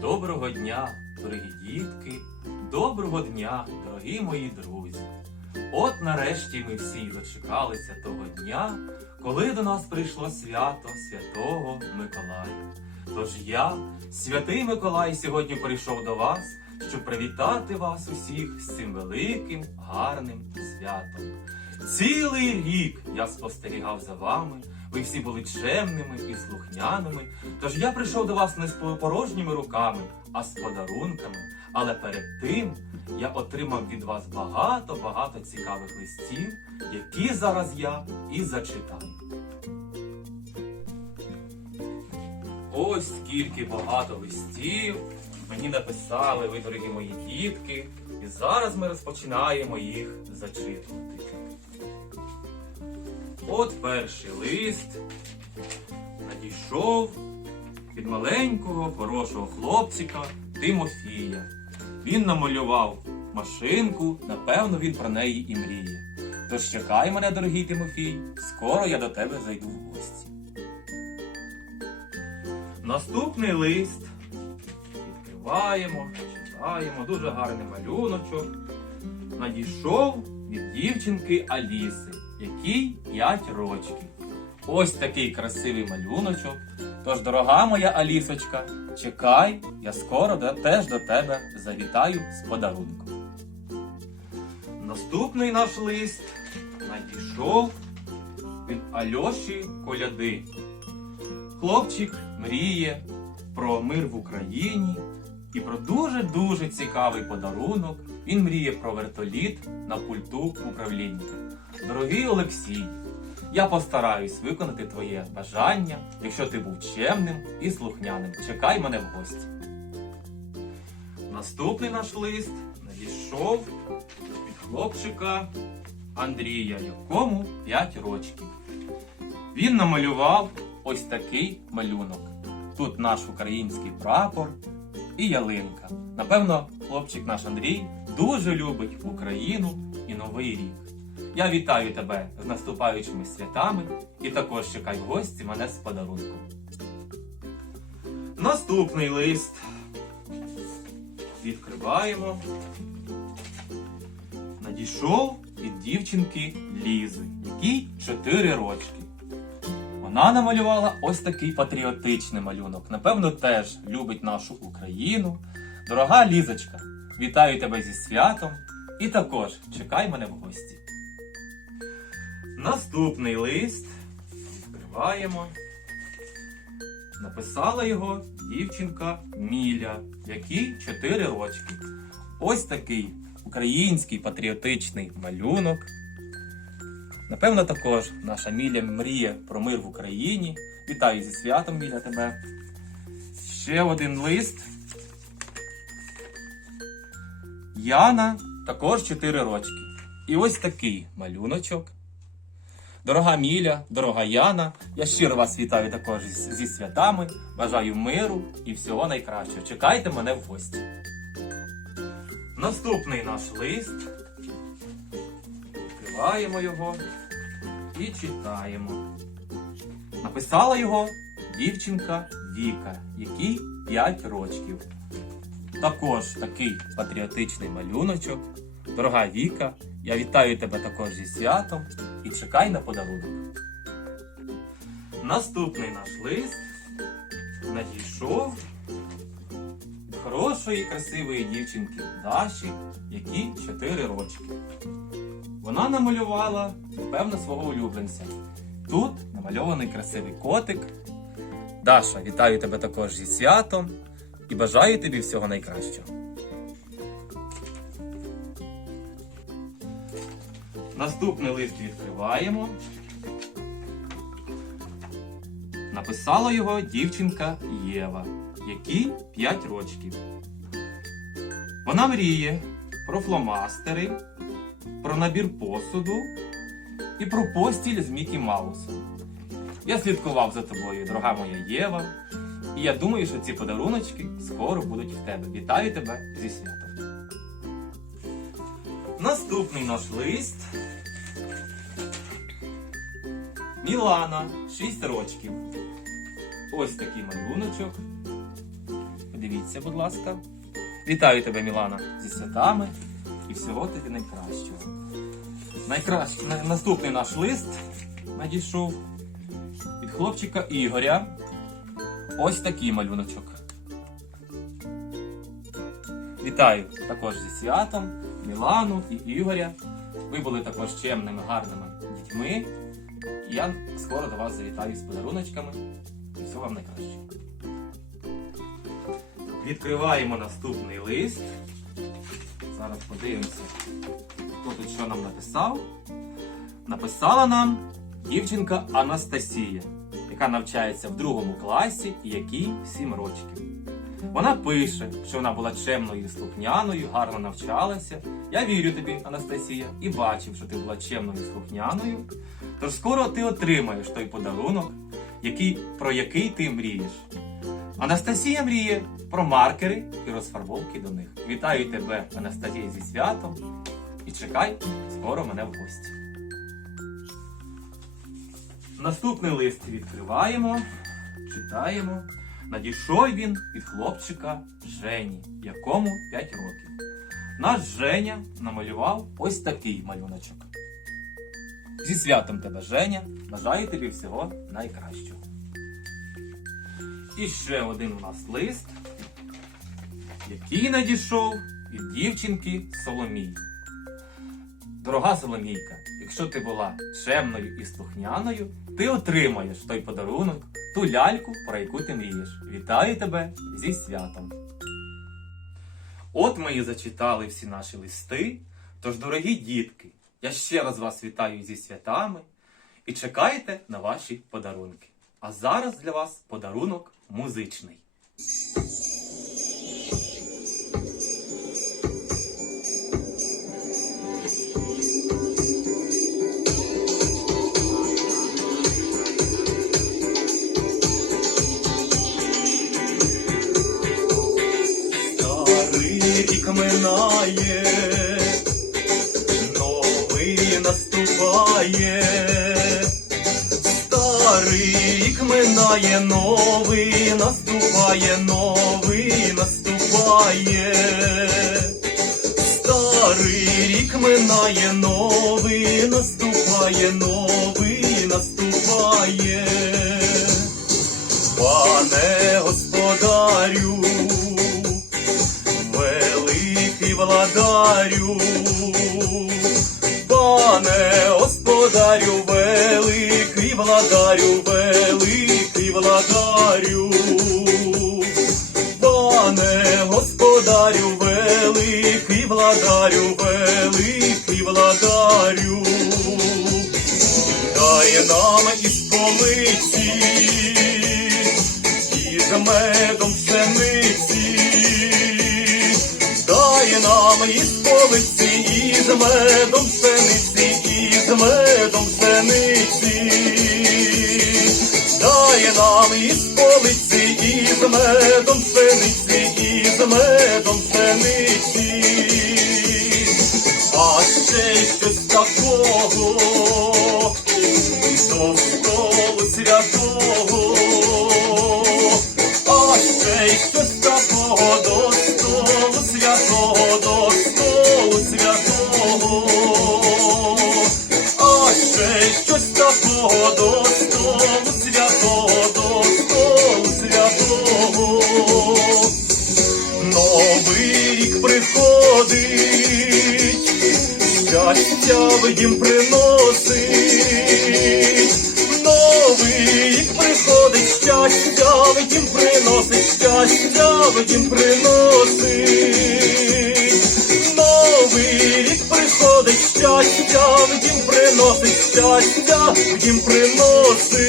Доброго дня, дорогі дітки, доброго дня, дорогі мої друзі. От нарешті ми всі дочекалися того дня, коли до нас прийшло свято Святого Миколая. Тож я, святий Миколай, сьогодні прийшов до вас, щоб привітати вас усіх з цим великим гарним святом. Цілий рік я спостерігав за вами. Ви всі були чемними і слухняними. Тож я прийшов до вас не з порожніми руками, а з подарунками. Але перед тим я отримав від вас багато-багато цікавих листів, які зараз я і зачитаю. Ось скільки багато листів мені написали ви, дорогі мої дітки, і зараз ми розпочинаємо їх зачитувати. От перший лист надійшов від маленького хорошого хлопчика Тимофія. Він намалював машинку, напевно, він про неї і мріє. Тож чекай мене, дорогий Тимофій, скоро я до тебе зайду в гості. Наступний лист відкриваємо, читаємо, дуже гарний малюночок. Надійшов від дівчинки Аліси, якій 5 рочків. Ось такий красивий малюночок. Тож, дорога моя Алісочка, чекай, я скоро теж до тебе завітаю з подарунком. Наступний наш лист надійшов від Альоші Коляди. Хлопчик мріє про мир в Україні і про дуже-дуже цікавий подарунок. Він мріє про вертоліт на пульту управління. Дорогий Олексій, я постараюсь виконати твоє бажання, якщо ти був чемним і слухняним. Чекай мене в гості. Наступний наш лист надійшов від хлопчика Андрія, якому 5 рочків. Він намалював ось такий малюнок. Тут наш український прапор і ялинка. Напевно, хлопчик наш Андрій дуже любить Україну і Новий рік. Я вітаю тебе з наступаючими святами і також чекай в гості мене з подарунком. Наступний лист. Відкриваємо. Надійшов від дівчинки Лізи, якій 4 рочки. Вона намалювала ось такий патріотичний малюнок. Напевно, теж любить нашу Україну. Дорога Лізочка, вітаю тебе зі святом і також чекай мене в гості. Наступний лист відкриваємо. Написала його дівчинка Міля, якій 4 рочки. Ось такий український патріотичний малюнок. Напевно, також наша Міля мріє про мир в Україні. Вітаю зі святом, Міля, тебе. Ще один лист. Яна також 4 рочки. І ось такий малюночок. Дорога Міля, дорога Яна, я щиро вас вітаю також зі святами. Бажаю миру і всього найкращого. Чекайте мене в гості. Наступний наш лист. Відкриваємо його і читаємо. Написала його дівчинка Віка, якій 5 рочків. Також такий патріотичний малюночок. Дорога Віка, я вітаю тебе також зі святом і чекай на подарунок. Наступний наш лист надійшов хорошої, красивої дівчинки Даші, якій 4 рочки. Вона намалювала, певно, свого улюбленця. Тут намальований красивий котик. Даша, вітаю тебе також зі святом і бажаю тобі всього найкращого. Наступний лист відкриваємо. Написала його дівчинка Єва, якій 5 рочків. Вона мріє про фломастери, про набір посуду і про постіль з Мікі Маусом. Я слідкував за тобою, дорога моя Єва, і я думаю, що ці подаруночки скоро будуть в тебе. Вітаю тебе зі святом. Наступний наш лист. Мілана, 6 рочків. Ось такий малюночок. Дивіться, будь ласка. Вітаю тебе, Мілана, зі святами і всього тобі найкращого. Найкраще, на- наступний наш лист надійшов від хлопчика Ігоря. Ось такий малюночок. Вітаю також зі святом, Мілану і Ігоря. Ви були також чемними, гарними дітьми. Я скоро до вас завітаю з подаруночками. І всього вам найкращого. Відкриваємо наступний лист. Зараз подивимося, хто тут що нам написав. Написала нам дівчинка Анастасія, яка навчається в другому класі і якій 7 років. Вона пише, що вона була чемною і слухняною, гарно навчалася. Я вірю тобі, Анастасія, і бачив, що ти була чемною і слухняною. Тож скоро ти отримаєш той подарунок, який, про який ти мрієш. Анастасія мріє про маркери і розфарбовки до них. Вітаю тебе, Анастасія, зі святом і чекай скоро мене в гості. Наступний лист відкриваємо, читаємо. Надійшов він від хлопчика Жені, якому 5 років. Наш Женя намалював ось такий малюночок. Зі святом тебе, Женя, бажаю тобі всього найкращого. І ще один у нас лист, який надійшов від дівчинки Соломії. Дорога Соломійка, якщо ти була чемною і слухняною, ти отримаєш той подарунок, ту ляльку, про яку ти мрієш. Вітаю тебе зі святом! От ми і зачитали всі наші листи. Тож, дорогі дітки, я ще раз вас вітаю зі святами і чекайте на ваші подарунки. А зараз для вас подарунок музичний. Минає, новий наступає. Старий минає, новий наступає, новий наступає. Старий рік минає, новий наступає, новий наступає. Пане господарю, владарю, пане господарю, великий владарю, великий владарю, пане господарю, великий владарю, великий владарю, дай нам із полиці, із медом пшениці, нам із полиці, з медом пшениці, з медом пшениці, дає нам із полиці, з медом пшениці, з медом пшениці, дім приносить, щастя в дім приносить, новий рік приходить, щастя в дім приносить, щастя дім приносить.